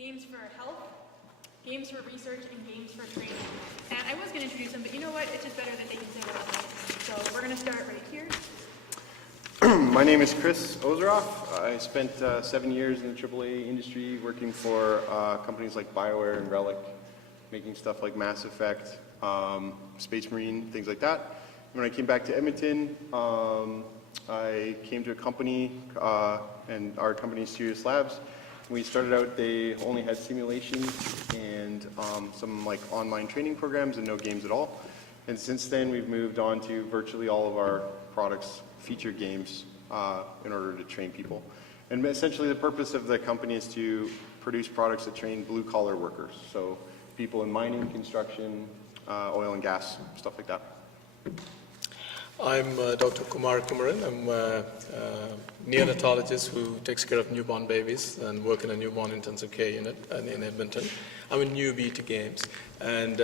games for health, games for research, and games for training. And I was going to introduce them, but you know what? It's just better that they can say what I'm saying. So we're going to start right here. My name is Rhys Ozeroff. I spent 7 years in the AAA industry working for companies like BioWare and Relic, making stuff like Mass Effect, Space Marine, things like that. When I came back to Edmonton, I came to a company, and our company is Serious Labs. We started out, they only had simulation and some like online training programs and no games at all. And since then, we've moved on to virtually all of our products feature games in order to train people. And essentially the purpose of the company is to produce products that train blue-collar workers. So people in mining, construction, oil and gas, stuff like that. I'm Dr. Kumaran. I'm a neonatologist who takes care of newborn babies and work in a newborn intensive care unit in Edmonton. I'm a newbie to games, and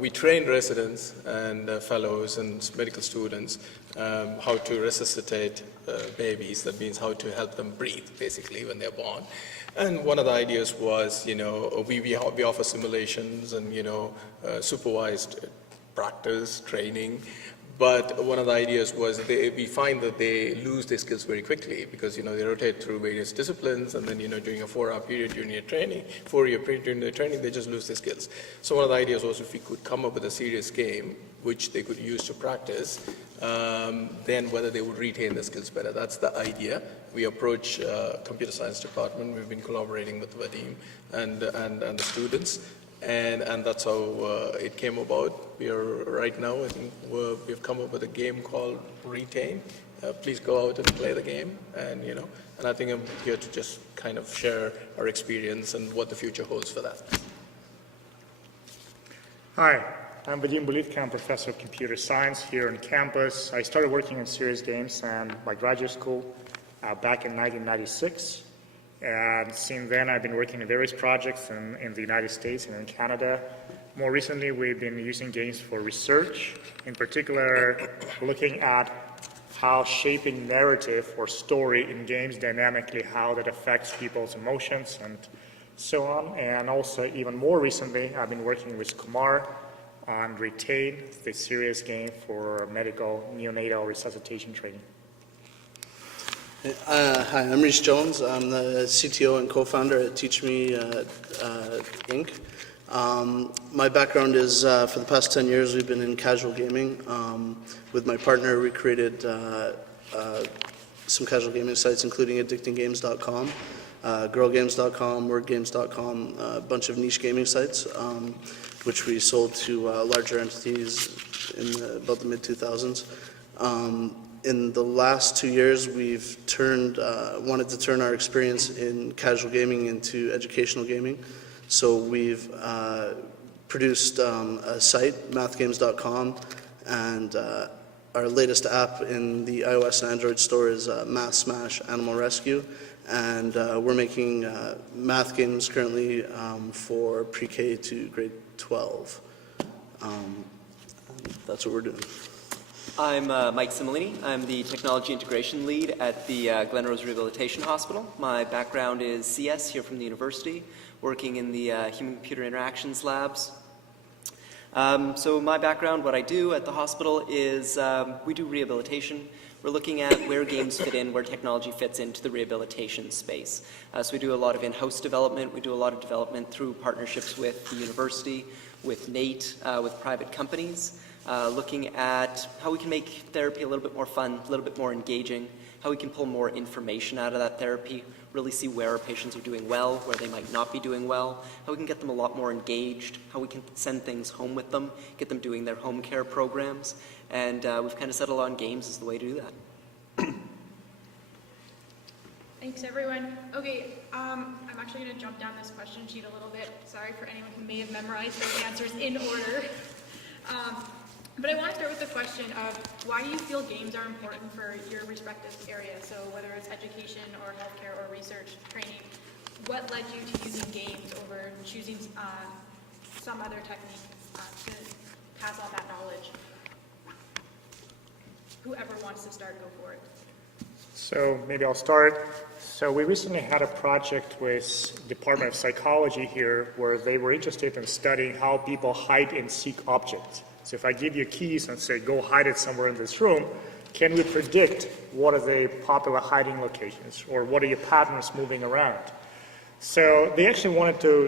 we train residents and fellows and medical students how to resuscitate babies. That means how to help them breathe, basically, when they're born. And one of the ideas was, we offer simulations and, supervised practice, training. But one of the ideas was we find that they lose their skills very quickly because, they rotate through various disciplines, and then, during a 4-hour period during your training, 4-year period during their training, they just lose their skills. So one of the ideas was if we could come up with a serious game which they could use to practice, then whether they would retain their skills better. That's the idea. We approach computer science department. We've been collaborating with Vadim and the students. And that's how it came about. We are right now, I think we've come up with a game called Retain. Please go out and play the game, and I think I'm here to just kind of share our experience and what the future holds for that. Hi, I'm Vadim Bulitko. I'm professor of computer science here on campus. I started working in serious games and my graduate school back in 1996. And since then, I've been working in various projects in the United States and in Canada. More recently, we've been using games for research, in particular, looking at how shaping narrative or story in games dynamically, how that affects people's emotions and so on. And also, even more recently, I've been working with Kumaran on Retain, the serious game for medical neonatal resuscitation training. Hi, I'm Rhys Jones. I'm the CTO and co-founder at TeachMe Inc. My background is, for the past 10 years, we've been in casual gaming. With my partner, we created some casual gaming sites, including addictinggames.com, girlgames.com, wordgames.com, a bunch of niche gaming sites, which we sold to larger entities in about the mid-2000s. In the last 2 years, we've wanted to turn our experience in casual gaming into educational gaming. So we've produced a site, mathgames.com, and our latest app in the iOS and Android store is Math Smash Animal Rescue. And we're making math games currently for pre-K to grade 12. That's what we're doing. I'm Mike Cimolini. I'm the Technology Integration Lead at the Glenrose Rehabilitation Hospital. My background is CS here from the university, working in the Human-Computer Interactions labs. So my background, what I do at the hospital is we do rehabilitation. We're looking at where games fit in, where technology fits into the rehabilitation space. So we do a lot of in-house development. We do a lot of development through partnerships with the university, with NATE, with private companies. Looking at how we can make therapy a little bit more fun, a little bit more engaging, how we can pull more information out of that therapy, really see where our patients are doing well, where they might not be doing well, how we can get them a lot more engaged, how we can send things home with them, get them doing their home care programs, and we've kind of settled on games as the way to do that. Thanks, everyone. Okay, I'm actually going to jump down this question sheet a little bit. Sorry for anyone who may have memorized those answers in order. But I want to start with the question of why do you feel games are important for your respective area? So whether it's education or healthcare or research training, what led you to using games over choosing some other technique to pass on that knowledge? Whoever wants to start, go for it. So maybe I'll start. So we recently had a project with Department of Psychology here where they were interested in studying how people hide and seek objects. So if I give you keys and say, go hide it somewhere in this room, can we predict what are the popular hiding locations or what are your patterns moving around? So they actually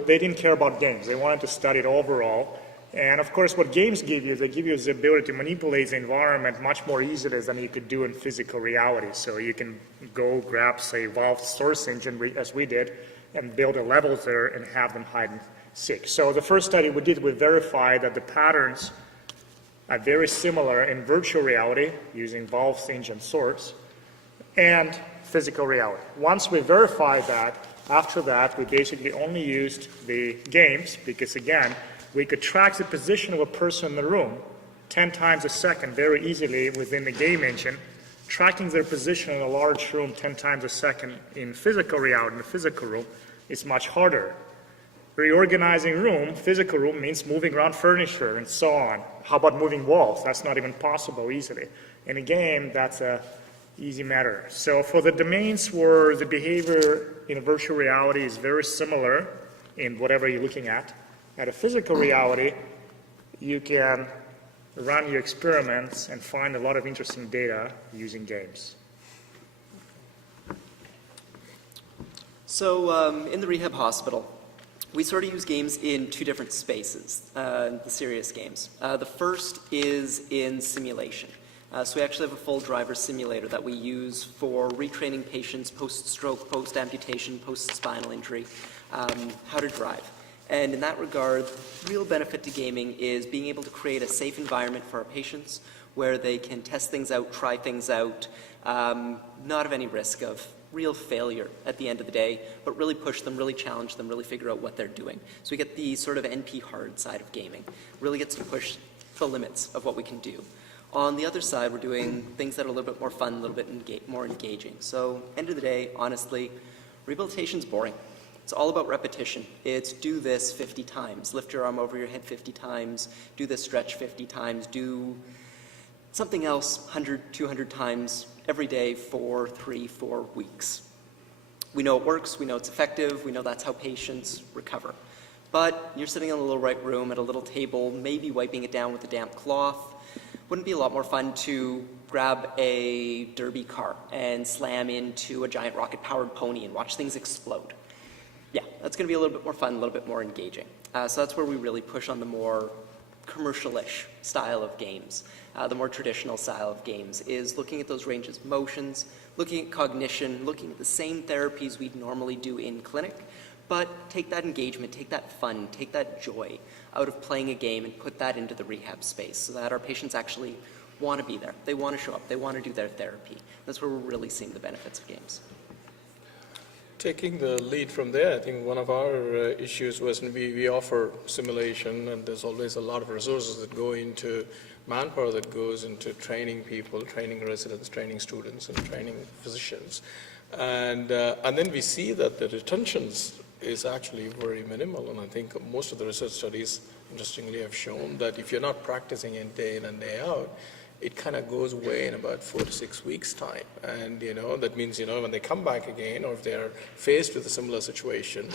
they didn't care about games. They wanted to study it overall. And of course, what games give you, they give you the ability to manipulate the environment much more easily than you could do in physical reality. So you can go grab, say, Valve's source engine, as we did, and build a level there and have them hide and seek. So the first study we did, we verified that the patterns are very similar in virtual reality using Valve's engine source and physical reality. Once we verified that, after that, we basically only used the games because, again, we could track the position of a person in the room 10 times a second very easily within the game engine. Tracking their position in a large room 10 times a second in physical reality, in the physical room, is much harder. Reorganizing room, physical room, means moving around furniture and so on. How about moving walls? That's not even possible easily. In a game, that's a easy matter. So for the domains where the behavior in a virtual reality is very similar in whatever you're looking at a physical reality, you can run your experiments and find a lot of interesting data using games. So in the rehab hospital, we sort of use games in two different spaces, the serious games. The first is in simulation. So we actually have a full driver simulator that we use for retraining patients post-stroke, post-amputation, post-spinal injury, how to drive. And in that regard, real benefit to gaming is being able to create a safe environment for our patients where they can test things out, try things out, not have any risk of real failure at the end of the day, but really push them, really challenge them, really figure out what they're doing. So we get the sort of NP hard side of gaming, really gets to push the limits of what we can do. On the other side, we're doing things that are a little bit more fun, a little bit more engaging. So end of the day, honestly, rehabilitation's boring. It's all about repetition. It's do this 50 times, lift your arm over your head 50 times, do this stretch 50 times, do something else 100, 200 times every day for 3-4 weeks. We know it works, we know it's effective, we know that's how patients recover. But you're sitting in a little right room at a little table, maybe wiping it down with a damp cloth. Wouldn't it be a lot more fun to grab a derby car and slam into a giant rocket-powered pony and watch things explode? Yeah, that's going to be a little bit more fun, a little bit more engaging. So that's where we really push on the more commercial-ish style of games. The more traditional style of games is looking at those ranges of motions, looking at cognition, looking at the same therapies we'd normally do in clinic, but take that engagement, take that fun, take that joy out of playing a game and put that into the rehab space so that our patients actually want to be there. They want to show up. They want to do their therapy. That's where we're really seeing the benefits of games. Taking the lead from there, I think one of our issues was we offer simulation, and there's always a lot of resources that go into manpower that goes into training people, training residents, training students, and training physicians. And then we see that the retentions is actually very minimal, and I think most of the research studies, interestingly, have shown that if you're not practicing it day in and day out, it kind of goes away in about 4 to 6 weeks' time. And, that means, when they come back again, or if they're faced with a similar situation,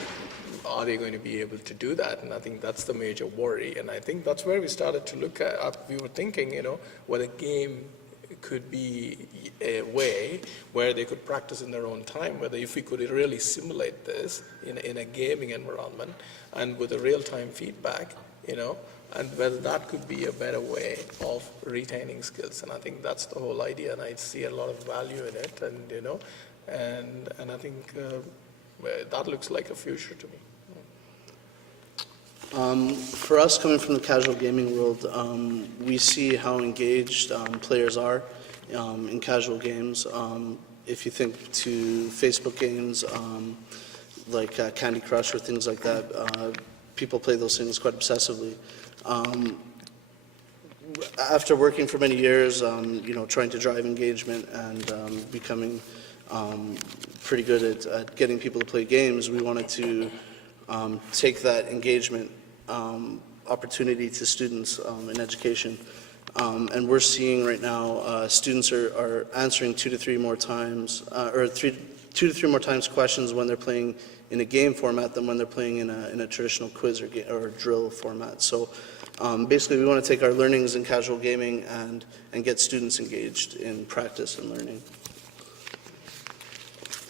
are they going to be able to do that? And I think that's the major worry. And I think that's where we started to look at, we were thinking, what a game could be a way where they could practice in their own time, whether if we could really simulate this in a gaming environment and with a real-time feedback, and whether that could be a better way of retaining skills. And I think that's the whole idea, and I see a lot of value in it, and I think that looks like a future to me. For us, coming from the casual gaming world, we see how engaged players are in casual games. If you think to Facebook games like Candy Crush or things like that, people play those things quite obsessively. After working for many years, trying to drive engagement and becoming pretty good at getting people to play games, we wanted to take that engagement opportunity to students in education And we're seeing right now students are answering 2 to 3 more times, or 2 to 3 more times questions when they're playing in a game format than when they're playing in a traditional quiz or drill format. So basically we want to take our learnings in casual gaming and get students engaged in practice and learning.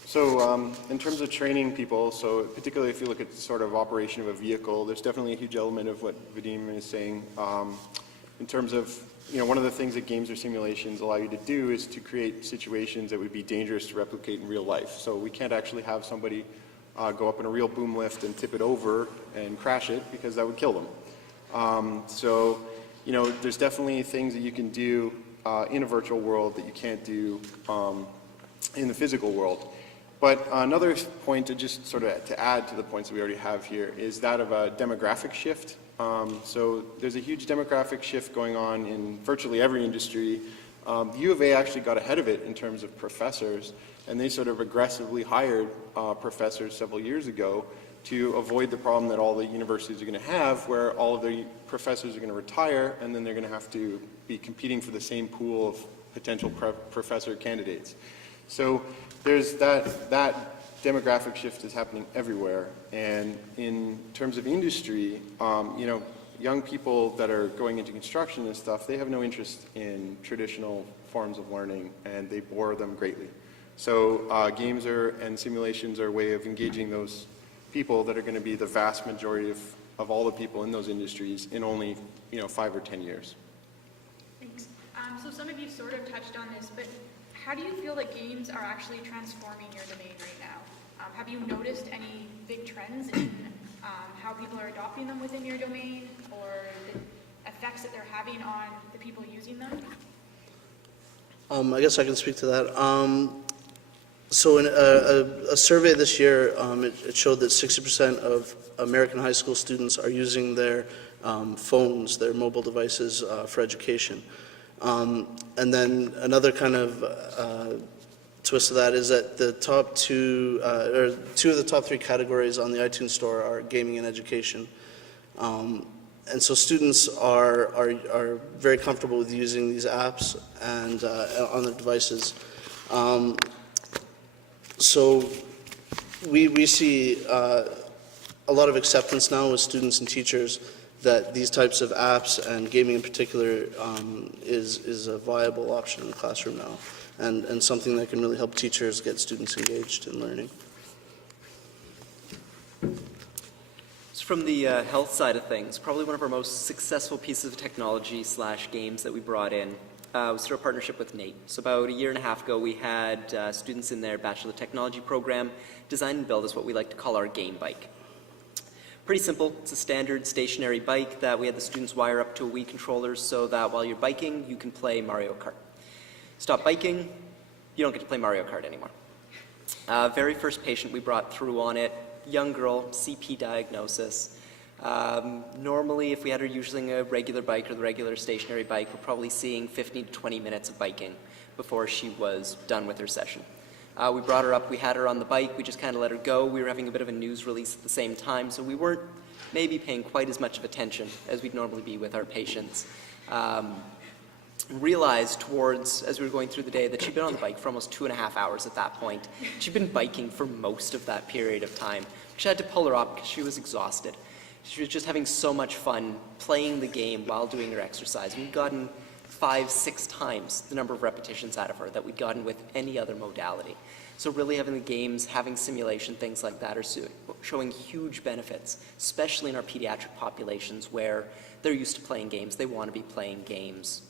So in terms of training people, so particularly if you look at sort of operation of a vehicle, there's definitely a huge element of what Vadim is saying. In terms of, one of the things that games or simulations allow you to do is to create situations that would be dangerous to replicate in real life. So we can't actually have somebody go up in a real boom lift and tip it over and crash it, because that would kill them. So, there's definitely things that you can do in a virtual world that you can't do in the physical world. But another point to just sort of to add to the points that we already have here is that of a demographic shift. So there's a huge demographic shift going on in virtually every industry. U of A actually got ahead of it in terms of professors, and they sort of aggressively hired professors several years ago to avoid the problem that all the universities are going to have, where all of the professors are going to retire, and then they're going to have to be competing for the same pool of potential professor candidates. So there's that demographic shift is happening everywhere. And in terms of industry, young people that are going into construction and stuff, they have no interest in traditional forms of learning, and they bore them greatly. So games and simulations are a way of engaging those people that are going to be the vast majority of all the people in those industries in only 5 or 10 years. Thanks. So some of you sort of touched on this, but how do you feel that games are actually transforming your domain right now? Have you noticed any big trends in how people are adopting them within your domain, or the effects that they're having on the people using them? I guess I can speak to that. So in a survey this year, it showed that 60% of American high school students are using their phones, their mobile devices for education. And then another kind of twist of that is that the top two of the top 3 categories on the iTunes store are gaming and education. And so students are very comfortable with using these apps and on their devices. So we see a lot of acceptance now with students and teachers that these types of apps, and gaming in particular, is a viable option in the classroom now, and something that can really help teachers get students engaged in learning. So from the health side of things, probably one of our most successful pieces of technology / games that we brought in was through a partnership with NATE. So about a year and a half ago, we had students in their Bachelor of Technology program design and build us what we like to call our game bike. Pretty simple. It's a standard stationary bike that we had the students wire up to a Wii controller so that while you're biking, you can play Mario Kart. Stop biking, you don't get to play Mario Kart anymore. Very first patient we brought through on it, young girl, CP diagnosis. Normally, if we had her using a regular bike or the regular stationary bike, we're probably seeing 15 to 20 minutes of biking before she was done with her session. We brought her up, we had her on the bike, we just kind of let her go. We were having a bit of a news release at the same time, so we weren't maybe paying quite as much of attention as we'd normally be with our patients. Realized as we were going through the day, that she'd been on the bike for almost 2.5 hours at that point. She'd been biking for most of that period of time. She had to pull her up because she was exhausted. She was just having so much fun playing the game while doing her exercise. We'd gotten 5-6 times the number of repetitions out of her that we'd gotten with any other modality. So really having the games, having simulation, things like that are showing huge benefits, especially in our pediatric populations where they're used to playing games. They want to be playing games.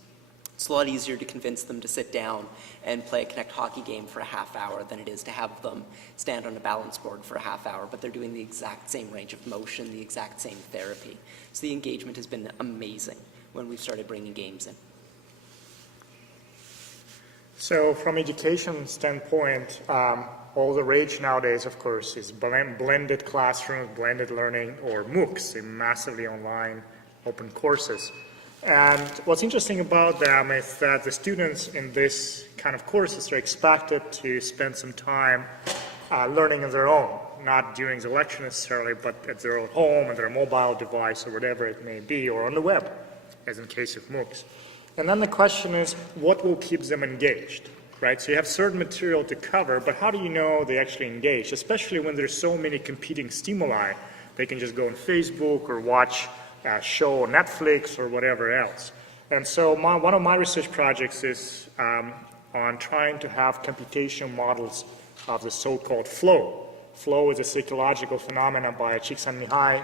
It's a lot easier to convince them to sit down and play a Connect hockey game for a half hour than it is to have them stand on a balance board for a half hour, but they're doing the exact same range of motion, the exact same therapy. So the engagement has been amazing when we've started bringing games in. So from education standpoint, all the rage nowadays, of course, is blended classrooms, blended learning, or MOOCs, massively online open courses. And what's interesting about them is that the students in this kind of courses are expected to spend some time learning on their own, not during the lecture necessarily, but at their own home, on their mobile device, or whatever it may be, or on the web, as in case of MOOCs. And then the question is, what will keep them engaged, right? So you have certain material to cover, but how do you know they actually engage, especially when there's so many competing stimuli? They can just go on Facebook or watch a show on Netflix or whatever else. And so one of my research projects is on trying to have computational models of the so-called flow. Flow is a psychological phenomenon by Csikszentmihalyi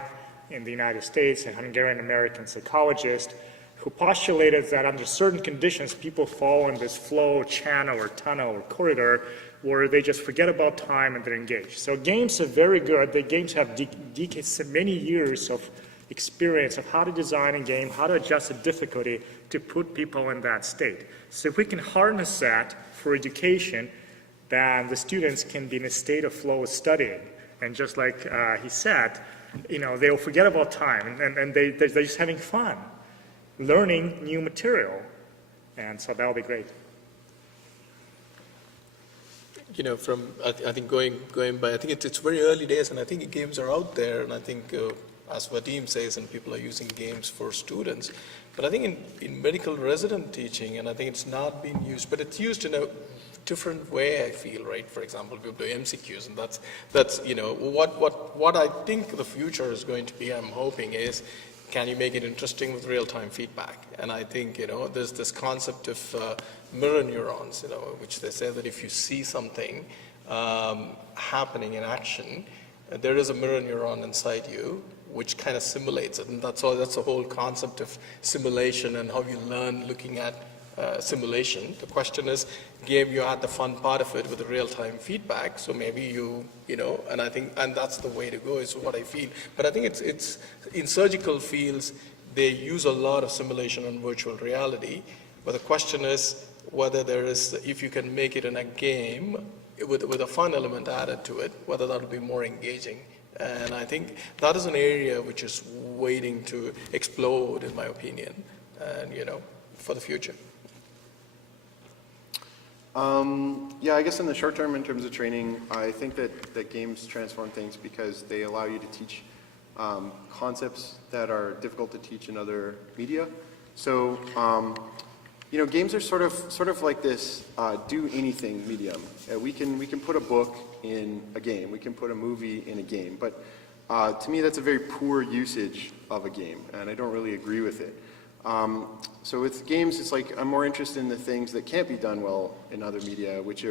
in the United States, a Hungarian-American psychologist, who postulated that under certain conditions, people fall in this flow channel or tunnel or corridor where they just forget about time and they're engaged. So games are very good. The games have decades, many years of experience of how to design a game, how to adjust the difficulty to put people in that state. So if we can harness that for education, then the students can be in a state of flow studying. And just like he said, they'll forget about time and they're just having fun, learning new material. And so that'll be great. I think going by, I think it's very early days, and I think games are out there, and I think, as Vadim says, and people are using games for students. But I think in medical resident teaching, and I think it's not being used, but it's used in a different way, I feel, right? For example, people do MCQs, and that's what I think the future is going to be, I'm hoping, is can you make it interesting with real-time feedback? And I think, there's this concept of mirror neurons, which they say that if you see something happening in action, there is a mirror neuron inside you which kind of simulates it. And that's the whole concept of simulation and how you learn looking at simulation. The question is, game, you add the fun part of it with the real-time feedback, so maybe and I think, and that's the way to go, is what I feel. But I think it's in surgical fields, they use a lot of simulation and virtual reality, but the question is whether if you can make it in a game with a fun element added to it, whether that will be more engaging. And I think that is an area which is waiting to explode, in my opinion, and for the future. Yeah, I guess in the short term, in terms of training, I think that games transform things because they allow you to teach concepts that are difficult to teach in other media. So, games are sort of like this do anything medium. We can put a book in a game. We can put a movie in a game. But to me, that's a very poor usage of a game, and I don't really agree with it. So with games, it's like I'm more interested in the things that can't be done well in other media, which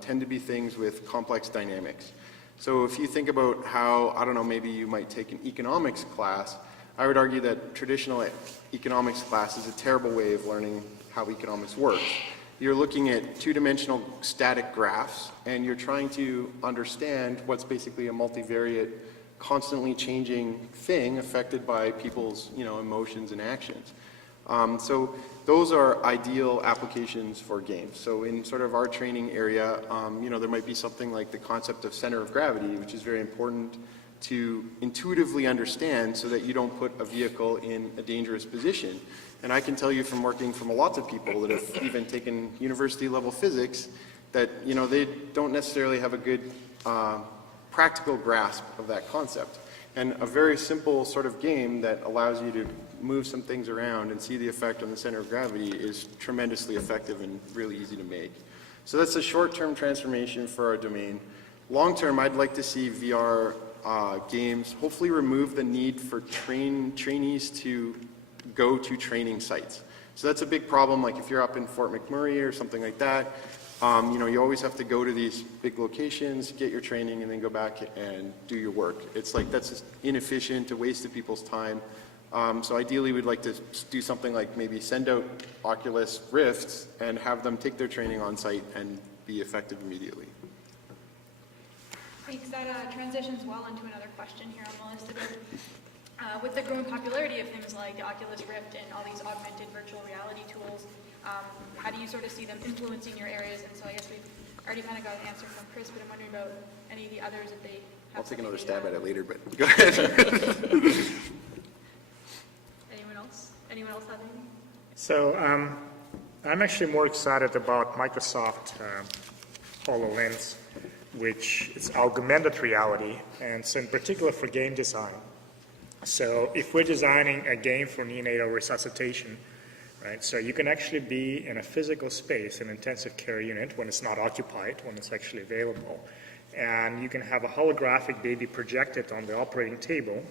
tend to be things with complex dynamics. So if you think about how, I don't know, maybe you might take an economics class, I would argue that traditional economics class is a terrible way of learning how economics works. You're looking at two-dimensional static graphs, and you're trying to understand what's basically a multivariate, constantly changing thing affected by people's, emotions and actions. So those are ideal applications for games. So in sort of our training area, there might be something like the concept of center of gravity, which is very important to intuitively understand so that you don't put a vehicle in a dangerous position. And I can tell you from working from lots of people that have even taken university level physics that, they don't necessarily have a good practical grasp of that concept. And a very simple sort of game that allows you to move some things around and see the effect on the center of gravity is tremendously effective and really easy to make. So that's a short-term transformation for our domain. Long-term, I'd like to see VR games hopefully remove the need for trainees to go to training sites. So that's a big problem, like if you're up in Fort McMurray or something like that, you always have to go to these big locations, get your training, and then go back and do your work. It's like that's just inefficient, a waste of people's time. So ideally, we'd like to do something like maybe send out Oculus Rifts and have them take their training on site and be effective immediately. Thanks. That transitions well into another question here on the list about with the growing popularity of things like the Oculus Rift and all these augmented virtual reality tools. How do you sort of see them influencing your areas? And so I guess we've already kind of got an answer from Chris, but I'm wondering about any of the others if they have. I'll take another stab at it later, but go ahead. Anyone else have anything? So I'm actually more excited about Microsoft HoloLens, which is augmented reality, and so in particular for game design. So if we're designing a game for neonatal resuscitation, right? So you can actually be in a physical space, an intensive care unit, when it's not occupied, when it's actually available. And you can have a holographic baby projected on the operating table,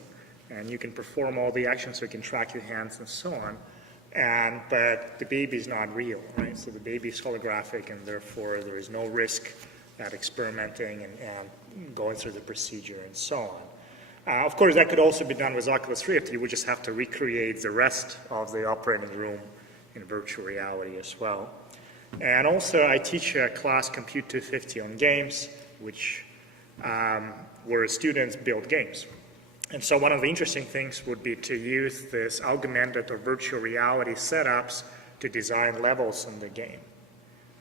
and you can perform all the actions so you can track your hands and so on. But the baby is not real, right? So the baby is holographic, and therefore there is no risk at experimenting and going through the procedure and so on. Of course, that could also be done with Oculus Rift. You would just have to recreate the rest of the operating room in virtual reality as well. And also, I teach a class, Compute 250, on games, which where students build games. And so one of the interesting things would be to use this augmented or virtual reality setups to design levels in the game.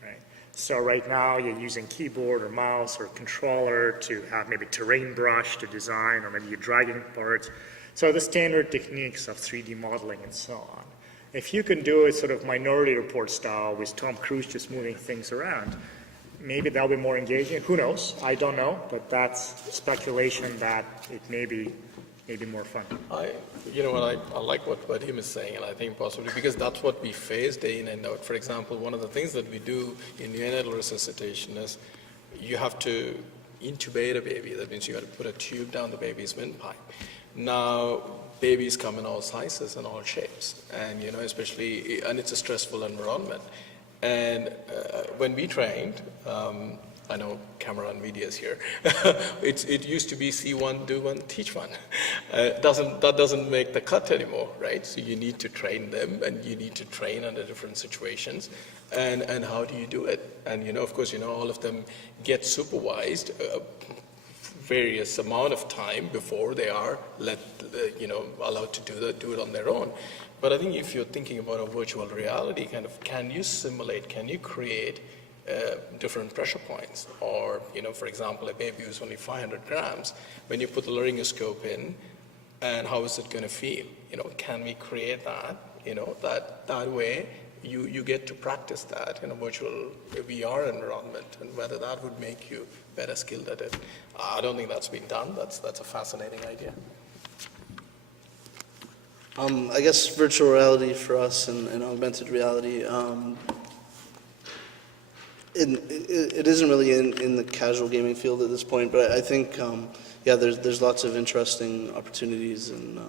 Right? So right now you're using keyboard or mouse or controller to have maybe terrain brush to design, or maybe you're dragging parts. So the standard techniques of 3D modeling and so on. If you can do it sort of Minority Report style with Tom Cruise just moving things around, maybe that'll be more engaging. Who knows? I don't know, but that's speculation that it may be more fun. You know what, I like what Vadim is saying, and I think possibly because that's what we face day in and out. For example, one of the things that we do in neonatal resuscitation is you have to intubate a baby. That means you have to put a tube down the baby's windpipe. Now, babies come in all sizes and all shapes, and especially, and it's a stressful environment. And when we trained, I know Kumaran media is here. It used to be see one, do one, teach one. That doesn't make the cut anymore, right? So you need to train them, and you need to train under different situations. And how do you do it? And of course, all of them get supervised various amount of time before they are allowed to do it on their own. But I think if you're thinking about a virtual reality, kind of, can you simulate, can you create different pressure points? Or, for example, a baby who's only 500 grams, when you put the laryngoscope in, and how is it going to feel? Can we create that? That way you get to practice that in a virtual VR environment, and whether that would make you better skilled at it. I don't think that's been done. That's a fascinating idea. I guess virtual reality for us and augmented reality, it isn't really in the casual gaming field at this point, but I think, there's lots of interesting opportunities, and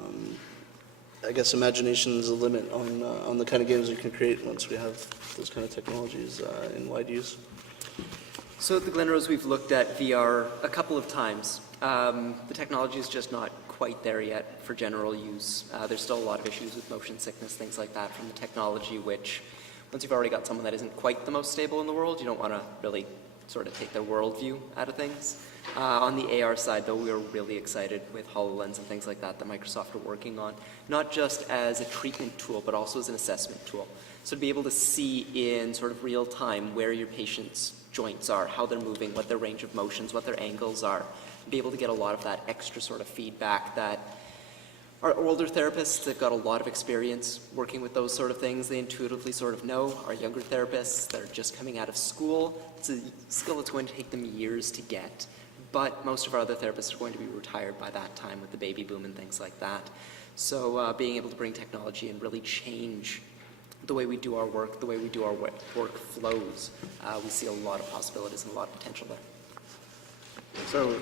I guess imagination is a limit on the kind of games we can create once we have those kind of technologies in wide use. So at the Glenrose, we've looked at VR a couple of times. The technology is just not quite there yet for general use. There's still a lot of issues with motion sickness, things like that from the technology, which once you've already got someone that isn't quite the most stable in the world, you don't want to really sort of take their worldview out of things. On the AR side, though, we are really excited with HoloLens and things like that Microsoft are working on, not just as a treatment tool, but also as an assessment tool. So to be able to see in sort of real time where your patient's joints are, how they're moving, what their range of motions, what their angles are, be able to get a lot of that extra sort of feedback that our older therapists, they've got a lot of experience working with those sort of things. They intuitively sort of know. Our younger therapists that are just coming out of school, it's a skill that's going to take them years to get. But most of our other therapists are going to be retired by that time with the baby boom and things like that. So being able to bring technology and really change the way we do our work, the way we do our work flows, we see a lot of possibilities and a lot of potential there. So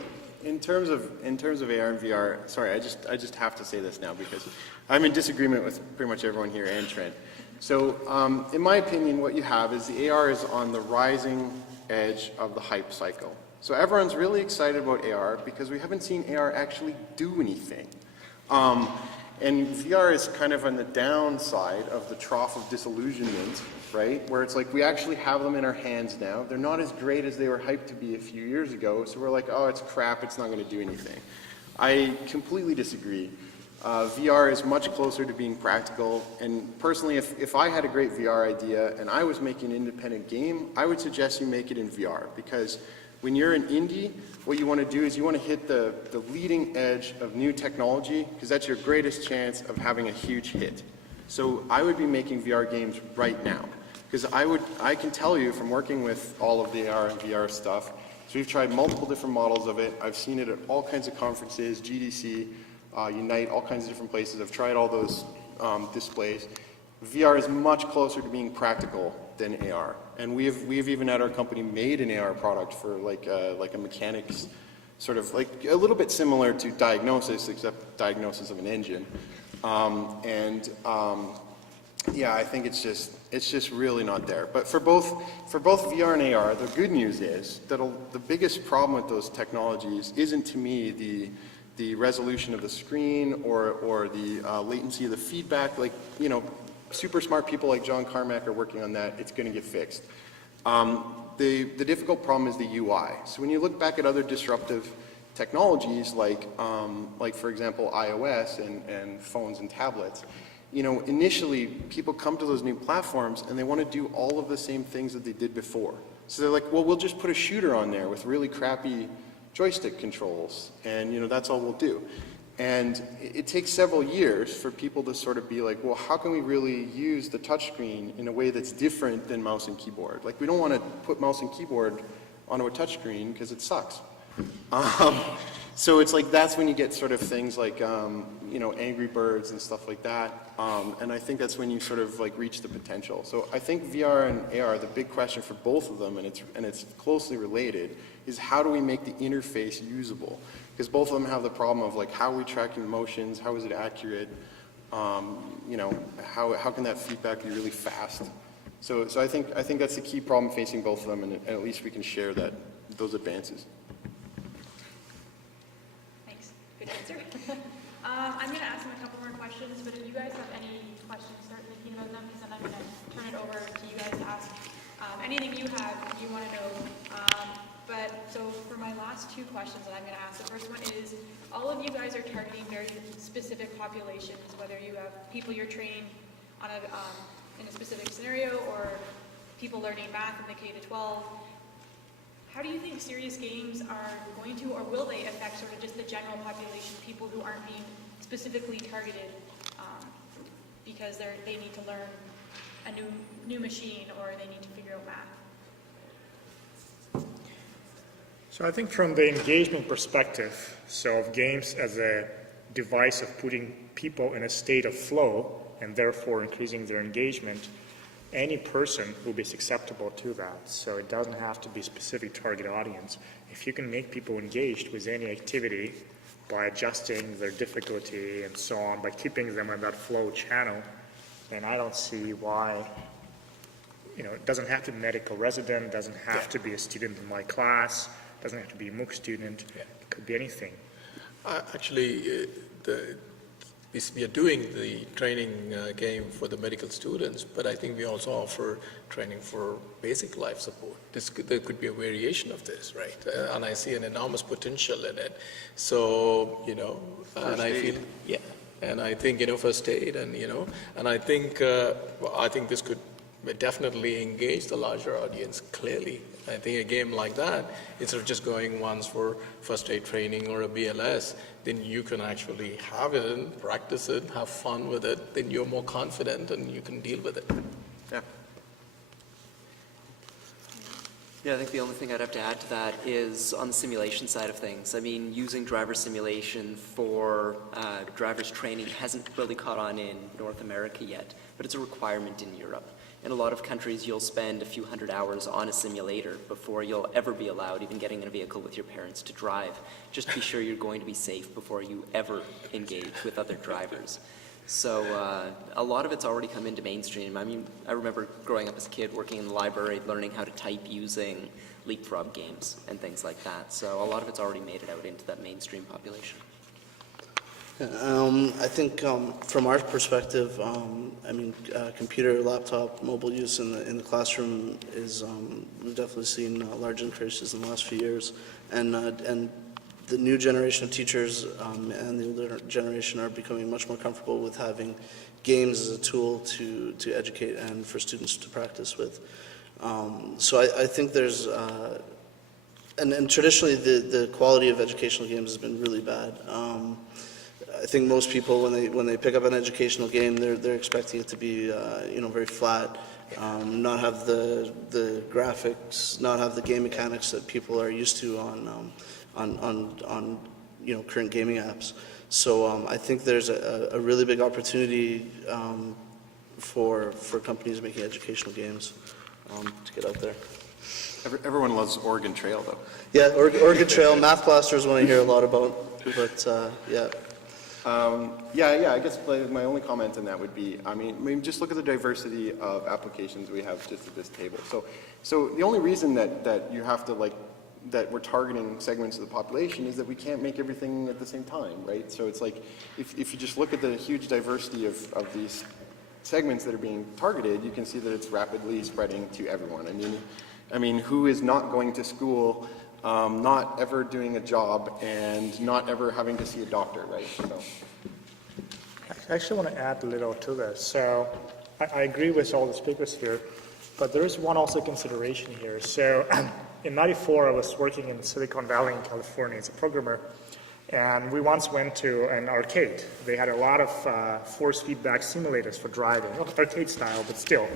in terms of AR and VR, sorry, I just have to say this now because I'm in disagreement with pretty much everyone here and Trent. So in my opinion, what you have is the AR is on the rising edge of the hype cycle. So everyone's really excited about AR because we haven't seen AR actually do anything. And VR is kind of on the downside of the trough of disillusionment, right? Where it's like we actually have them in our hands now. They're not as great as they were hyped to be a few years ago, so we're like, oh, it's crap, it's not going to do anything. I completely disagree. VR is much closer to being practical, and personally, if I had a great VR idea and I was making an independent game, I would suggest you make it in VR, because when you're an indie, what you want to do is you want to hit the leading edge of new technology, because that's your greatest chance of having a huge hit. So I would be making VR games right now, because I can tell you from working with all of the AR and VR stuff, so we've tried multiple different models of it. I've seen it at all kinds of conferences, GDC, Unite, all kinds of different places. I've tried all those displays. VR is much closer to being practical than AR. And we've even at our company made an AR product for like a mechanics, sort of like a little bit similar to diagnosis, except diagnosis of an engine. Yeah, I think it's just really not there. But for both VR and AR, the good news is that the biggest problem with those technologies isn't, to me, the resolution of the screen or the latency of the feedback. Like, you know, super smart people like John Carmack are working on that. It's going to get fixed. The difficult problem is the UI. So when you look back at other disruptive technologies like for example, iOS and phones and tablets, you know, initially people come to those new platforms and they want to do all of the same things that they did before. So they're like, well, we'll just put a shooter on there with really crappy joystick controls, and you know, that's all we'll do. And it takes several years for people to sort of be like, well, how can we really use the touchscreen in a way that's different than mouse and keyboard? Like, we don't want to put mouse and keyboard onto a touchscreen because it sucks. So it's like, that's when you get sort of things like, you know, Angry Birds and stuff like that. And I think that's when you sort of like reach the potential. So I think VR and AR, the big question for both of them, and it's closely related, is how do we make the interface usable? Because both of them have the problem of like, how are we tracking motions? How is it accurate? You know, how can that feedback be really fast? So I think that's the key problem facing both of them, and at least we can share those advances. Thanks. Good answer. I'm going to ask him a couple more questions, but if you guys have any questions, start thinking about them, because then I'm going to turn it over to you guys to ask anything you have if you want to know. So for my last two questions that I'm going to ask, the first one is, all of you guys are targeting very specific populations, whether you have people you're training on in a specific scenario or people learning math in the K-12. How do you think serious games are going to, or will they affect sort of just the general population, people who aren't being specifically targeted because they need to learn a new machine or they need to figure out math? So I think from the engagement perspective, so of games as a device of putting people in a state of flow and therefore increasing their engagement, any person will be susceptible to that. So it doesn't have to be a specific target audience. If you can make people engaged with any activity by adjusting their difficulty and so on, by keeping them in that flow channel, then I don't see why, you know, it doesn't have to be a medical resident, it doesn't have to be a student in my class, it doesn't have to be a MOOC student, it could be anything. Actually, we are doing the training game for the medical students, but I think we also offer training for basic life support. There could be a variation of this, right? And I see an enormous potential in it. So, you know, and I feel, and I think, you know, first aid, and you know, and I think this could definitely engage the larger audience clearly. I think a game like that, instead of just going once for first aid training or a BLS, then you can actually have it and practice it, have fun with it, then you're more confident and you can deal with it. Yeah, I think the only thing I'd have to add to that is on the simulation side of things. I mean, using driver simulation for driver's training hasn't really caught on in North America yet, but it's a requirement in Europe. In a lot of countries, you'll spend a few hundred hours on a simulator before you'll ever be allowed, even getting in a vehicle with your parents, to drive. Just to be sure you're going to be safe before you ever engage with other drivers. So a lot of it's already come into mainstream. I mean, I remember growing up as a kid, working in the library, learning how to type using leapfrog games and things like that. So a lot of it's already made it out into that mainstream population. I think from our perspective, I mean, computer, laptop, mobile use in the classroom is, we've definitely seen large increases in the last few years. And the new generation of teachers and the older generation are becoming much more comfortable with having games as a tool to educate and for students to practice with. So I think there's, and traditionally the quality of educational games has been really bad. I think most people, when they pick up an educational game, they're expecting it to be, you know, very flat, not have the graphics, not have the game mechanics that people are used to on you know, current gaming apps. So I think there's a really big opportunity for companies making educational games to get out there. Everyone loves Oregon Trail, though. Yeah, Oregon Trail, Math Blaster is one I hear a lot about, but yeah. Yeah, I guess my only comment on that would be, I mean, just look at the diversity of applications we have just at this table. So the only reason that you have to that we're targeting segments of the population is that we can't make everything at the same time, right? So it's like, if you just look at the huge diversity of these segments that are being targeted, you can see that it's rapidly spreading to everyone. I mean, who is not going to school, not ever doing a job, and not ever having to see a doctor, right? So. I actually want to add a little to this. So I agree with all the speakers here, but there is one also consideration here. So in '94, I was working in Silicon Valley in California as a programmer, and we once went to an arcade. They had a lot of force feedback simulators for driving, not arcade style, but still.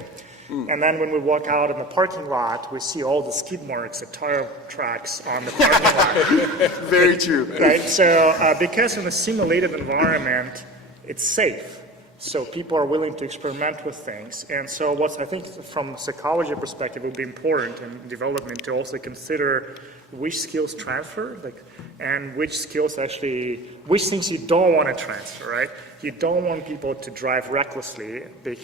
And then when we walk out in the parking lot, we see all the skid marks, the tire tracks on the parking lot. Very true. Right, so because in a simulated environment, it's safe. So people are willing to experiment with things. And so what I think from a psychology perspective would be important in development to also consider which skills transfer, and which skills which things you don't want to transfer, right? You don't want people to drive recklessly. In the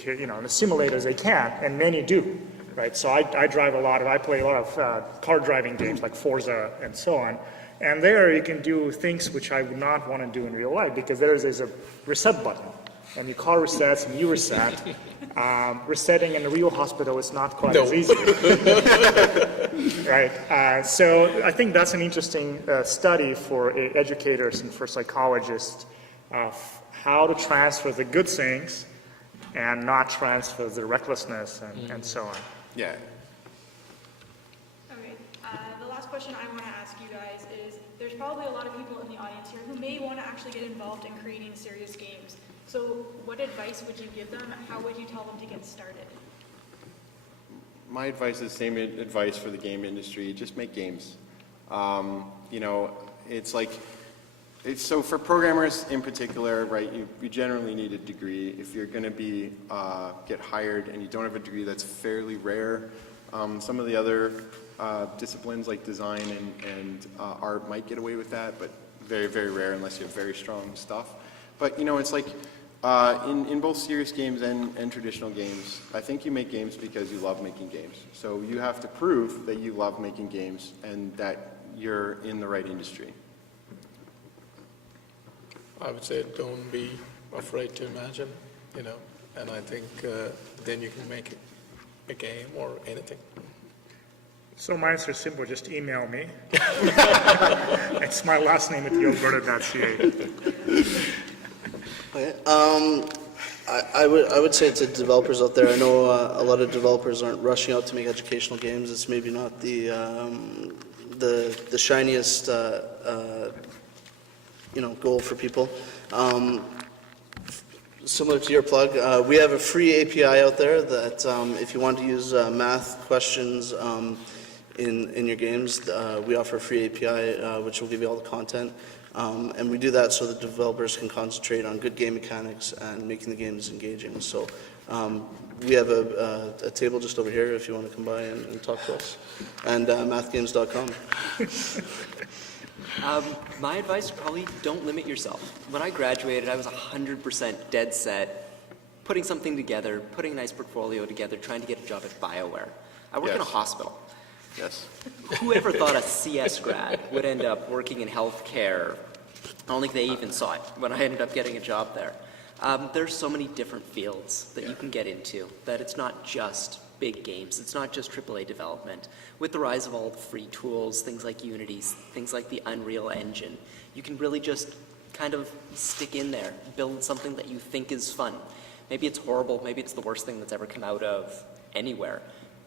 simulators they can, and many do, right? So I play a lot of car driving games like Forza and so on. And there you can do things which I would not want to do in real life because there's a reset button. And your car resets and you reset. Resetting in a real hospital is not quite as easy. Right? So I think that's an interesting study for educators and for psychologists of how to transfer the good things and not transfer the recklessness and so on. Yeah. Okay, the last question I want to ask you guys is, there's probably a lot of people in the audience here who may want to actually get involved in creating serious games. So what advice would you give them? How would you tell them to get started? My advice is the same advice for the game industry. Just make games. So for programmers in particular, right, you generally need a degree. If you're going to get hired and you don't have a degree, that's fairly rare. Some of the other disciplines like design and art might get away with that, but very, very rare unless you have very strong stuff. But, it's like in both serious games and traditional games, I think you make games because you love making games. So you have to prove that you love making games and that you're in the right industry. I would say don't be afraid to imagine, and I think then you can make a game or anything. So my answer is simple, just email me. It's my last name at alberta.ca. Okay. I would say to developers out there, I know a lot of developers aren't rushing out to make educational games. It's maybe not the shiniest goal for people. Similar to your plug, we have a free API out there that if you want to use math questions in your games, we offer a free API which will give you all the content. And we do that so that developers can concentrate on good game mechanics and making the games engaging. So we have a table just over here if you want to come by and talk to us. And mathgames.com. My advice, probably don't limit yourself. When I graduated, I was 100% dead set, putting something together, putting a nice portfolio together, trying to get a job at BioWare. I work in a hospital. Yes. Whoever thought a CS grad would end up working in healthcare? I don't think they even saw it when I ended up getting a job there. There's so many different fields that you can get into, that it's not just big games. It's not just AAA development. With the rise of all the free tools, things like Unity, things like the Unreal Engine, you can really just kind of stick in there, build something that you think is fun. Maybe it's horrible, maybe it's the worst thing that's ever come out of anywhere,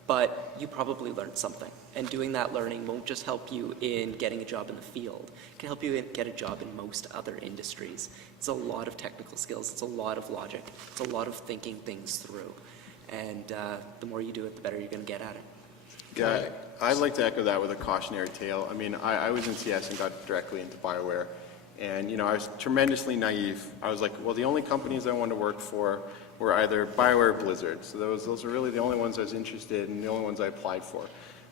but you probably learned something. And doing that learning won't just help you in getting a job in the field. It can help you get a job in most other industries. It's a lot of technical skills. It's a lot of logic. It's a lot of thinking things through. And the more you do it, the better you're going to get at it. Yeah, I'd like to echo that with a cautionary tale. I mean, I was in CS and got directly into BioWare. And, you know, I was tremendously naive. I was like, well, the only companies I wanted to work for were either BioWare or Blizzard. So those are really the only ones I was interested in, the only ones I applied for.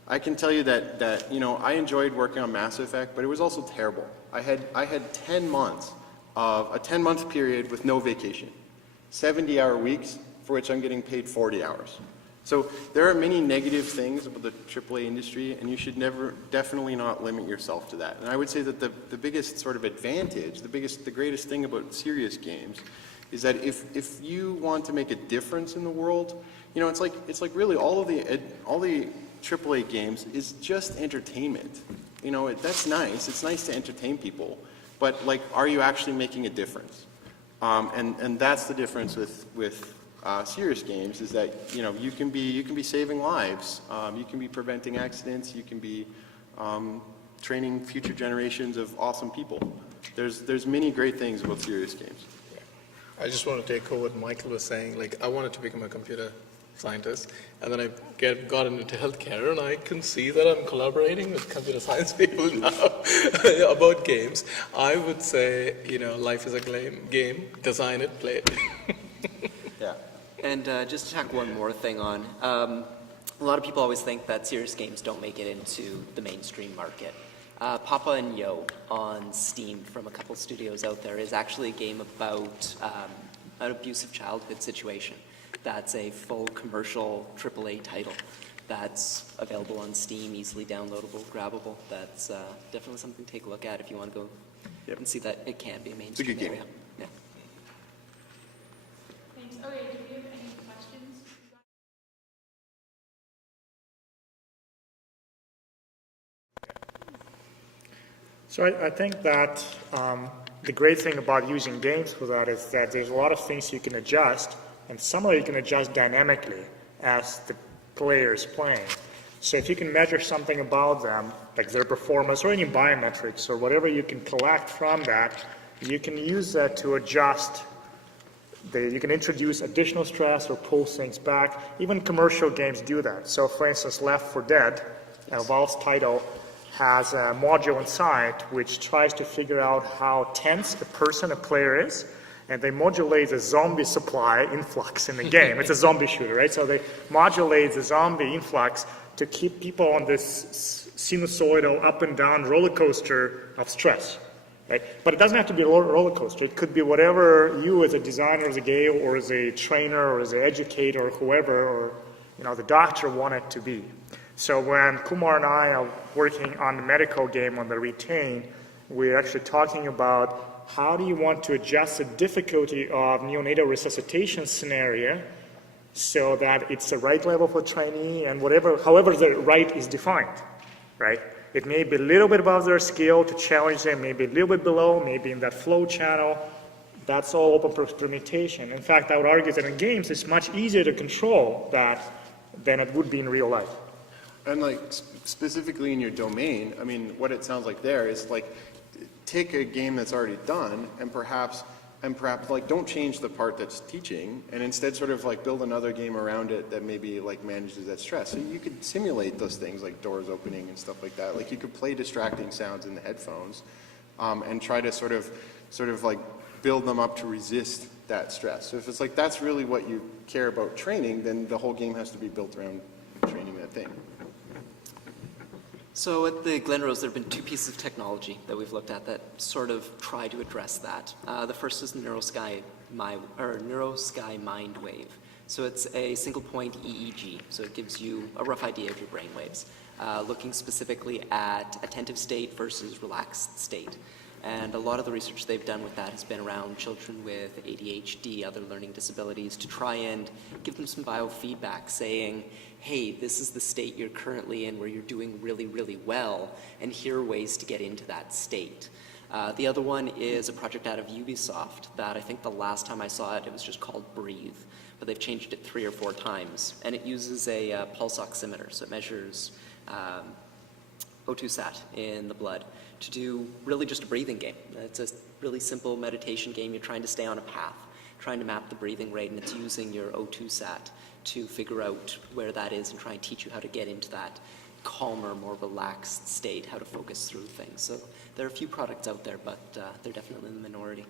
I can tell you that you know, I enjoyed working on Mass Effect, but it was also terrible. I had 10 months of a 10-month period with no vacation, 70-hour weeks for which I'm getting paid 40 hours. So there are many negative things about the AAA industry, and you should definitely not limit yourself to that. And I would say that the biggest sort of advantage, the greatest thing about serious games is that if you want to make a difference in the world, you know, it's like really all the AAA games is just entertainment. You know, that's nice. It's nice to entertain people, but like, are you actually making a difference? And that's the difference with serious games, is that, you know, you can be saving lives, you can be preventing accidents, you can be training future generations of awesome people. There's many great things about serious games. I just want to echo what Michael was saying. Like, I wanted to become a computer scientist, and then I got into healthcare, and I can see that I'm collaborating with computer science people now about games. I would say, you know, life is a game, design it, play it. Yeah. And just to tack one more thing on, a lot of people always think that serious games don't make it into the mainstream market. Papa and Yo on Steam from a couple studios out there is actually a game about an abusive childhood situation. That's a full commercial AAA title that's available on Steam, easily downloadable, grabbable. That's definitely something to take a look at if you want to go and see that it can be a mainstream good game. area. Yeah. Thanks. Okay, do we have any questions? So I think that the great thing about using games for that is that there's a lot of things you can adjust, and some of it you can adjust dynamically as the player is playing. So if you can measure something about them, like their performance or any biometrics or whatever you can collect from that, you can use that to adjust. You can introduce additional stress or pull things back. Even commercial games do that. So for instance, Left 4 Dead, Valve's title, has a module inside which tries to figure out how tense a player is, and they modulate the zombie supply influx in the game. It's a zombie shooter, right? So they modulate the zombie influx to keep people on this sinusoidal up and down roller coaster of stress, right? But it doesn't have to be a roller coaster. It could be whatever you as a designer, as a game, or as a trainer, or as an educator, or whoever, or, you know, the doctor want it to be. So when Kumar and I are working on the medical game on the Retain, we're actually talking about how do you want to adjust the difficulty of neonatal resuscitation scenario so that it's the right level for trainee and however the right is defined, right? It may be a little bit above their skill to challenge them, maybe a little bit below, maybe in that flow channel. That's all open for permutation. In fact, I would argue that in games it's much easier to control that than it would be in real life. And like specifically in your domain, I mean, what it sounds like there is like, take a game that's already done and perhaps like don't change the part that's teaching, and instead sort of like build another game around it that maybe like manages that stress. So you could simulate those things like doors opening and stuff like that. Like you could play distracting sounds in the headphones and try to sort of like build them up to resist that stress. So if it's like that's really what you care about training, then the whole game has to be built around training that thing. So at the Glenrose, there have been two pieces of technology that we've looked at that sort of try to address that. The first is the NeuroSky Mind Wave. So it's a single point EEG, so it gives you a rough idea of your brain waves, looking specifically at attentive state versus relaxed state. And a lot of the research they've done with that has been around children with ADHD, other learning disabilities, to try and give them some biofeedback saying, hey, this is the state you're currently in where you're doing really, really well, and here are ways to get into that state. The other one is a project out of Ubisoft that I think the last time I saw it, it was just called Breathe, but they've changed it 3 or 4 times, and it uses a pulse oximeter, so it measures O2 sat in the blood to do really just a breathing game. It's a really simple meditation game. You're trying to stay on a path, trying to map the breathing rate, and it's using your O2 sat to figure out where that is and try and teach you how to get into that calmer, more relaxed state, how to focus through things. So there are a few products out there, but they're definitely in the minority.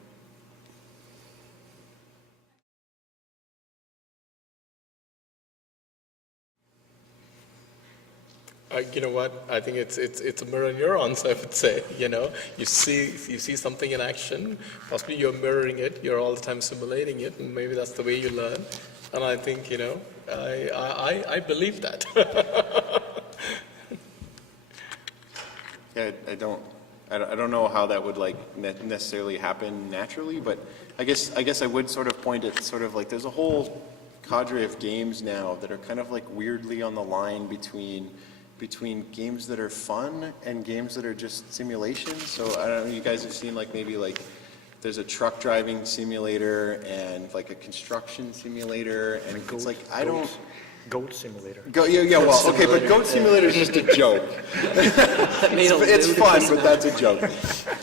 You know what? I think it's a mirror neurons, I would say. You know, you see something in action, possibly you're mirroring it, you're all the time simulating it, and maybe that's the way you learn. And I think, you know, I believe that. Yeah, I don't know how that would like necessarily happen naturally, but I guess I would sort of point at sort of like there's a whole cadre of games now that are kind of like weirdly on the line between games that are fun and games that are just simulations. So I don't know, you guys have seen like maybe like there's a truck driving simulator and like a construction simulator, and it's like I don't. Goat simulator. Yeah, well, okay, but Goat Simulator is just a joke. It's fun, but that's a joke.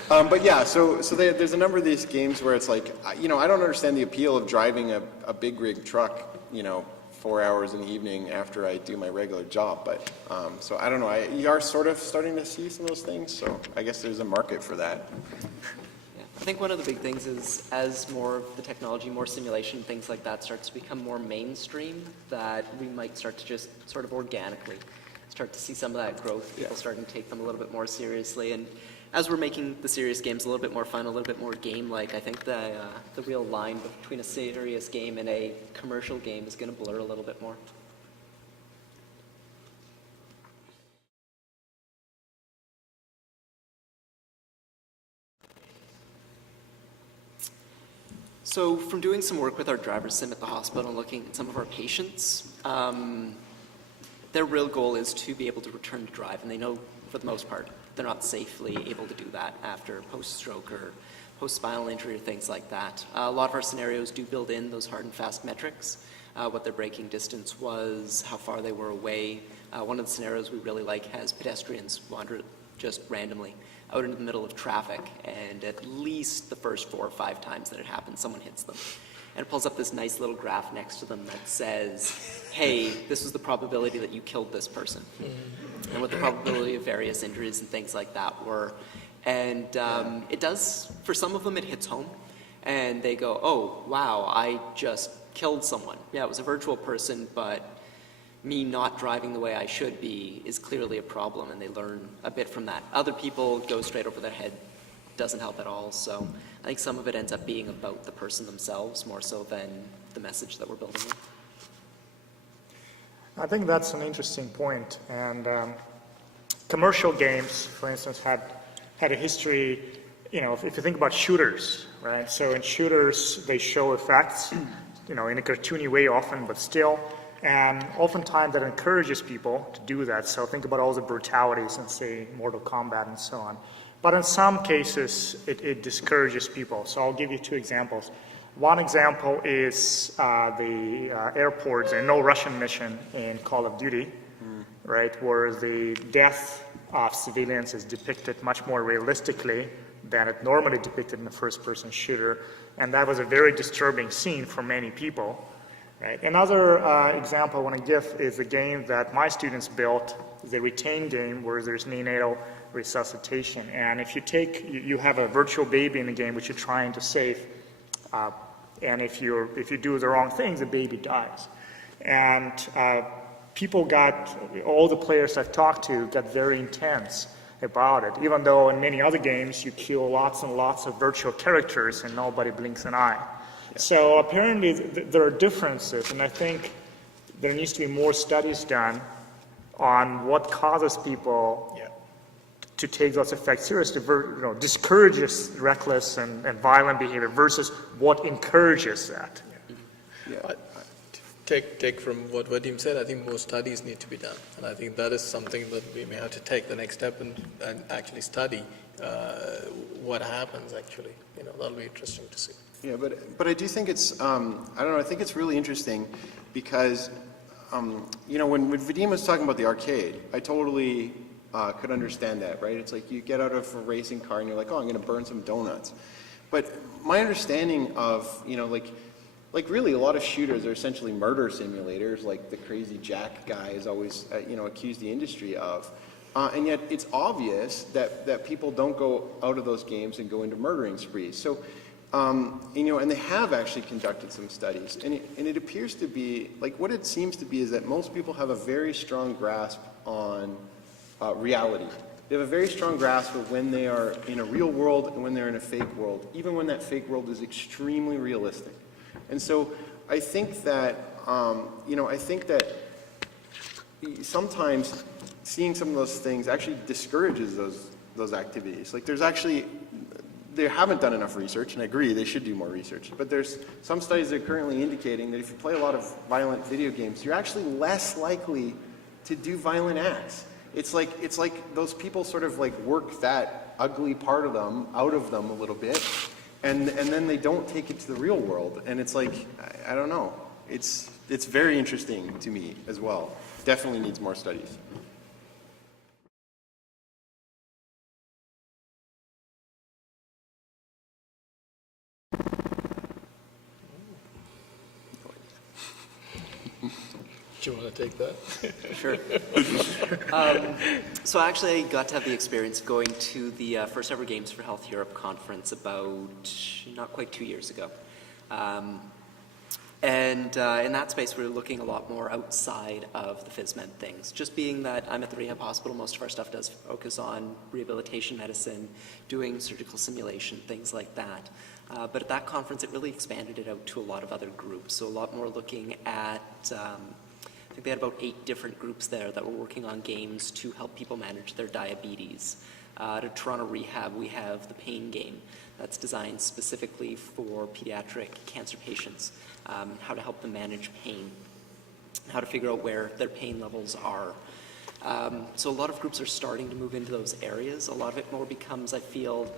But yeah, so there's a number of these games where it's like, you know, I don't understand the appeal of driving a big rig truck, you know, 4 hours in the evening after I do my regular job. But so I don't know. You are sort of starting to see some of those things. So I guess there's a market for that. I think one of the big things is as more of the technology, more simulation, things like that starts to become more mainstream, that we might start to just sort of organically start to see some of that growth, people starting to take them a little bit more seriously. And as we're making the serious games a little bit more fun, a little bit more game-like, I think the real line between a serious game and a commercial game is going to blur a little bit more. So from doing some work with our driver sim at the hospital and looking at some of our patients, their real goal is to be able to return to drive, and they know for the most part they're not safely able to do that after post-stroke or post-spinal injury or things like that. A lot of our scenarios do build in those hard and fast metrics, what their braking distance was, how far they were away. One of the scenarios we really like has pedestrians wander just randomly out into the middle of traffic, and at least the first 4 or 5 times that it happens, someone hits them. And it pulls up this nice little graph next to them that says, hey, this is the probability that you killed this person, and what the probability of various injuries and things like that were. And it does, for some of them, it hits home, and they go, oh, wow, I just killed someone. Yeah, it was a virtual person, but me not driving the way I should be is clearly a problem, and they learn a bit from that. Other people go straight over their head, doesn't help at all. So I think some of it ends up being about the person themselves more so than the message that we're building with. I think that's an interesting point. And commercial games, for instance, had a history, you know, if you think about shooters, right? So in shooters, they show effects, you know, in a cartoony way often, but still. And oftentimes that encourages people to do that. So think about all the brutalities in, say, Mortal Kombat and so on. But in some cases, it discourages people. So I'll give you 2 examples. One example is the airports and No Russian Mission in Call of Duty, right, where the death of civilians is depicted much more realistically than it normally depicted in a first-person shooter. And that was a very disturbing scene for many people. Right. Another example I want to give is a game that my students built, the Retain game, where there's neonatal resuscitation. And if you have a virtual baby in the game which you're trying to save, and if you do the wrong things, the baby dies. And all the players I've talked to got very intense about it, even though in many other games you kill lots and lots of virtual characters and nobody blinks an eye. So apparently there are differences, and I think there needs to be more studies done on what causes people to take those effects seriously, discourages reckless and violent behavior versus what encourages that. Take from what Vadim said, I think more studies need to be done, and I think that is something that we may have to take the next step and actually study what happens actually. You know, that'll be interesting to see. Yeah, but I do think it's, I don't know, I think it's really interesting because, you know, when Vadim was talking about the arcade, I totally could understand that, right? It's like you get out of a racing car and you're like, oh, I'm going to burn some donuts. But my understanding of, you know, like like really a lot of shooters are essentially murder simulators, like the Crazy Jack guy is always, accused the industry of. And yet it's obvious that people don't go out of those games and go into murdering sprees. So, and they have actually conducted some studies, and it appears to be, like what it seems to be is that most people have a very strong grasp on reality. They have a very strong grasp of when they are in a real world and when they're in a fake world, even when that fake world is extremely realistic. And so I think that, sometimes seeing some of those things actually discourages those activities. Like they haven't done enough research, and I agree they should do more research, but there's some studies that are currently indicating that if you play a lot of violent video games, you're actually less likely to do violent acts. It's like those people sort of like work that ugly part of them out of them a little bit, and then they don't take it to the real world. And it's like, I don't know. It's very interesting to me as well. Definitely needs more studies. Do you want to take that? Sure. So actually, I got to have the experience of going to the first ever Games for Health Europe conference about not quite 2 years ago. And in that space, we were looking a lot more outside of the phys med things. Just being that I'm at the rehab hospital, most of our stuff does focus on rehabilitation medicine, doing surgical simulation, things like that. But at that conference, it really expanded it out to a lot of other groups. So a lot more looking at, I think they had about 8 different groups there that were working on games to help people manage their diabetes. At Toronto Rehab, we have the pain game that's designed specifically for pediatric cancer patients, how to help them manage pain, how to figure out where their pain levels are. So a lot of groups are starting to move into those areas. A lot of it more becomes, I feel,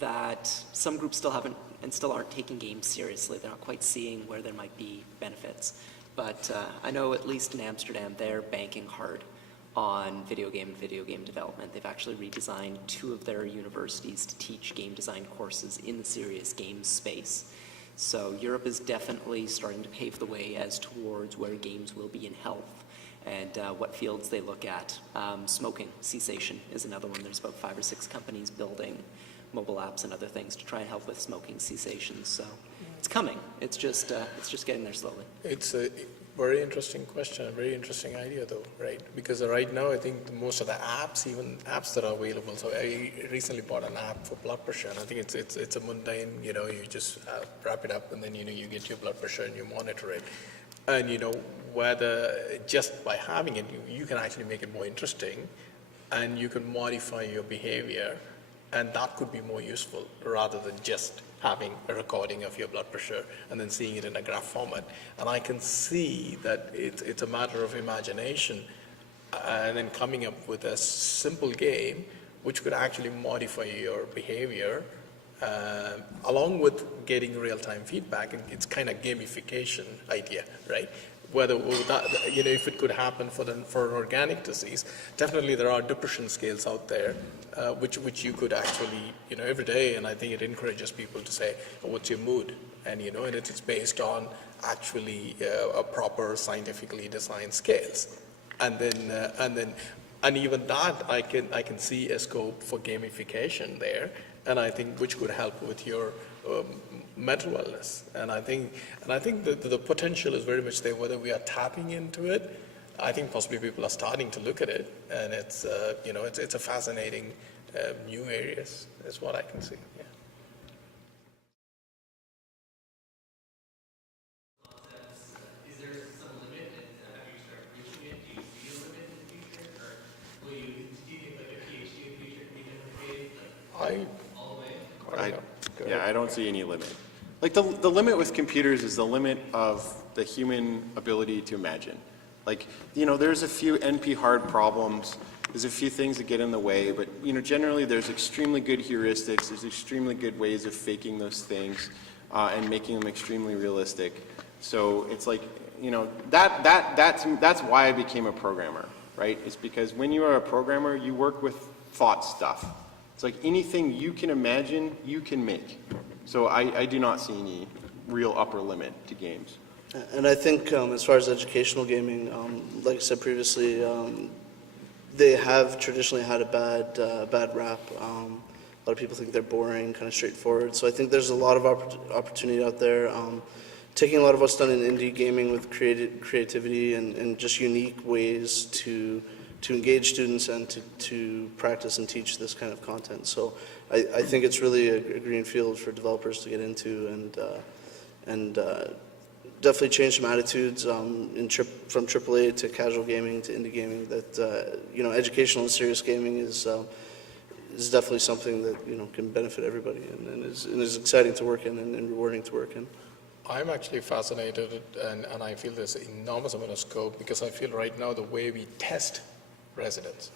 that some groups still haven't and still aren't taking games seriously. They're not quite seeing where there might be benefits. But I know at least in Amsterdam, they're banking hard on video game development. They've actually redesigned 2 of their universities to teach game design courses in the serious games space. So Europe is definitely starting to pave the way as towards where games will be in health and what fields they look at. Smoking cessation is another one. There's about 5 or 6 companies building mobile apps and other things to try and help with smoking cessation. So it's coming. It's just getting there slowly. It's a very interesting question, a very interesting idea though, right? Because right now I think most of the apps, even apps that are available, so I recently bought an app for blood pressure, and I think it's a mundane, you just wrap it up and then, you get your blood pressure and you monitor it. And, whether just by having it, you can actually make it more interesting and you can modify your behavior, and that could be more useful rather than just having a recording of your blood pressure and then seeing it in a graph format. And I can see that it's a matter of imagination and then coming up with a simple game which could actually modify your behavior along with getting real-time feedback. And it's kind of gamification idea, right? Whether that, if it could happen for an organic disease, definitely there are depression scales out there, which you could actually, every day, and I think it encourages people to say, oh, what's your mood? And, and it's based on actually a proper scientifically designed scales. And even that, I can see a scope for gamification there, and I think which could help with your mental wellness. And I think that the potential is very much there. Whether we are tapping into it, I think possibly people are starting to look at it, and it's it's a fascinating new areas. Is what I can see. Yeah. Is there some limit, and have you started reaching it? Do you see a limit in the future, or do you think like a PhD in the future can be different all the way? I don't see any limit. Like the limit with computers is the limit of the human ability to imagine. Like, there's a few NP hard problems. There's a few things that get in the way, but generally there's extremely good heuristics. There's extremely good ways of faking those things and making them extremely realistic. So it's like, that's why I became a programmer, right? It's because when you are a programmer, you work with thought stuff. It's like anything you can imagine, you can make. So I do not see real upper limit to games. And I think as far as educational gaming, like I said previously, they have traditionally had a bad rap. A lot of people think they're boring, kind of straightforward. So I think there's a lot of opportunity out there. Taking a lot of what's done in indie gaming with creativity and just unique ways to engage students and to practice and teach this kind of content. So I think it's really a green field for developers to get into and definitely change some attitudes from AAA to casual gaming to indie gaming. That educational and serious gaming is definitely something that can benefit everybody and is exciting to work in and rewarding to work in. I'm actually fascinated, and I feel there's an enormous amount of scope, because I feel right now the way we test residents,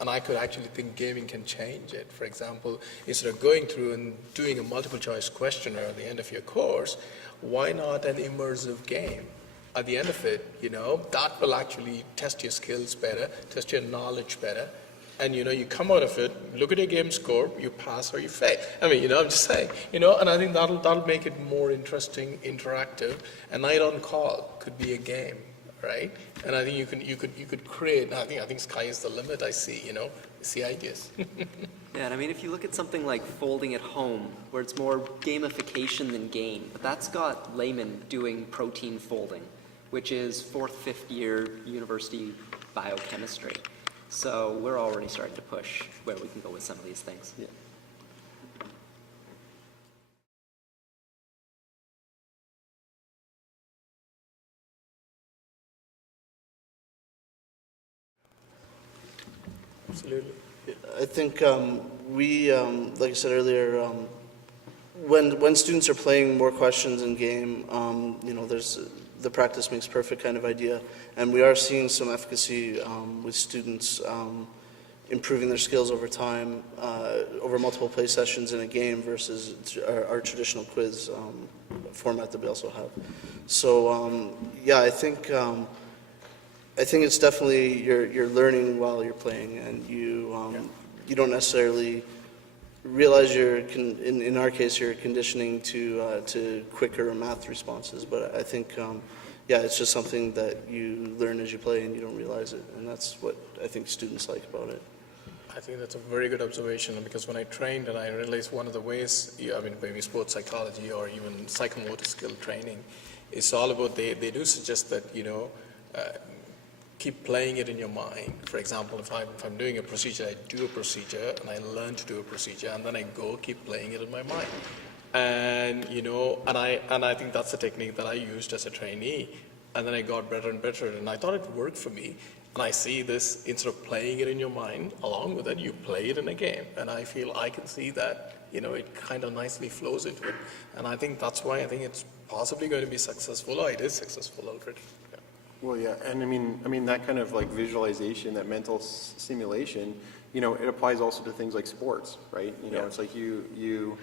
and I could actually think gaming can change it. For example, instead of going through and doing a multiple choice questionnaire at the end of your course, why not an immersive game? At the end of it, that will actually test your skills better, test your knowledge better. And you come out of it, look at your game score, you pass or you fail. I mean, I'm just saying, and I think that'll make it more interesting, interactive. A night on call could be a game, right? And I think you could create. I think sky is the limit. I see, see ideas. Yeah, and I mean, if you look at something like folding at home, where it's more gamification than game, but that's got laymen doing protein folding, which is 4th, 5th year university biochemistry. So we're already starting to push where we can go with some of these things. Yeah. Absolutely. I think like I said earlier, when students are playing more questions in game, there's the practice makes perfect kind of idea, and we are seeing some efficacy with students improving their skills over time, over multiple play sessions in a game versus our traditional quiz format that we also have. So yeah, I think it's definitely you're learning while you're playing, and you don't necessarily realize in our case you're conditioning to quicker math responses, but I think it's just something that you learn as you play and you don't realize it, and that's what I think students like about it. I think that's a very good observation, because when I trained and I realized one of the ways, maybe sports psychology or even psychomotor skill training, it's all about, they do suggest that, keep playing it in your mind. For example, if I'm doing a procedure, I do a procedure and I learn to do a procedure, and then I keep playing it in my mind. And, and I think that's the technique that I used as a trainee. And then I got better and better, and I thought it worked for me. And I see this, instead of playing it in your mind, along with it, you play it in a game. And I feel I can see that, it kind of nicely flows into it. And I think that's why I think it's possibly going to be successful, or it is successful already. Yeah. Well, yeah, and I mean that kind of like visualization, that mental stimulation, it applies also to things like sports, right? It's like you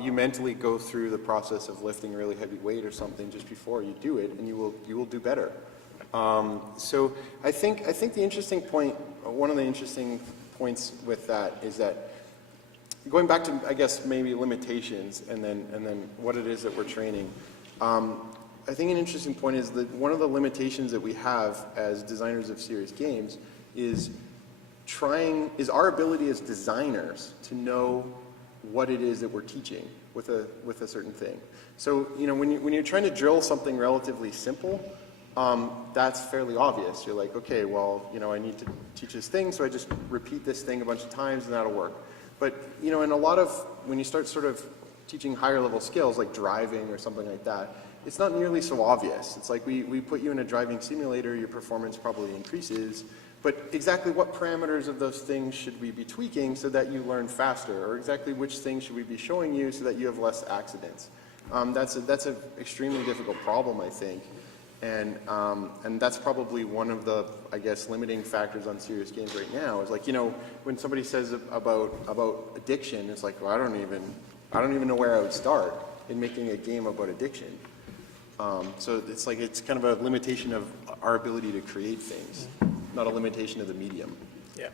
mentally go through the process of lifting a really heavy weight or something just before you do it, and you will do better. So I think the interesting point, one of the interesting points with that is that going back to, I guess, maybe limitations and then what it is that we're training. I think an interesting point is that one of the limitations that we have as designers of serious games is our ability as designers to know what it is that we're teaching with a certain thing. So when you're trying to drill something relatively simple, that's fairly obvious. You're like, okay, well, I need to teach this thing, so I just repeat this thing a bunch of times and that'll work. But in a lot of, when you start sort of teaching higher level skills like driving or something like that, it's not nearly so obvious. It's like we put you in a driving simulator, your performance probably increases, but exactly what parameters of those things should we be tweaking so that you learn faster, or exactly which things should we be showing you so that you have less accidents? That's an extremely difficult problem, I think, and that's probably one of the, I guess, limiting factors on serious games right now. Is like, when somebody says about addiction, it's like, well, I don't even know where I would start in making a game about addiction. So it's like, it's kind of a limitation of our ability to create things, not a limitation of the medium. Yeah.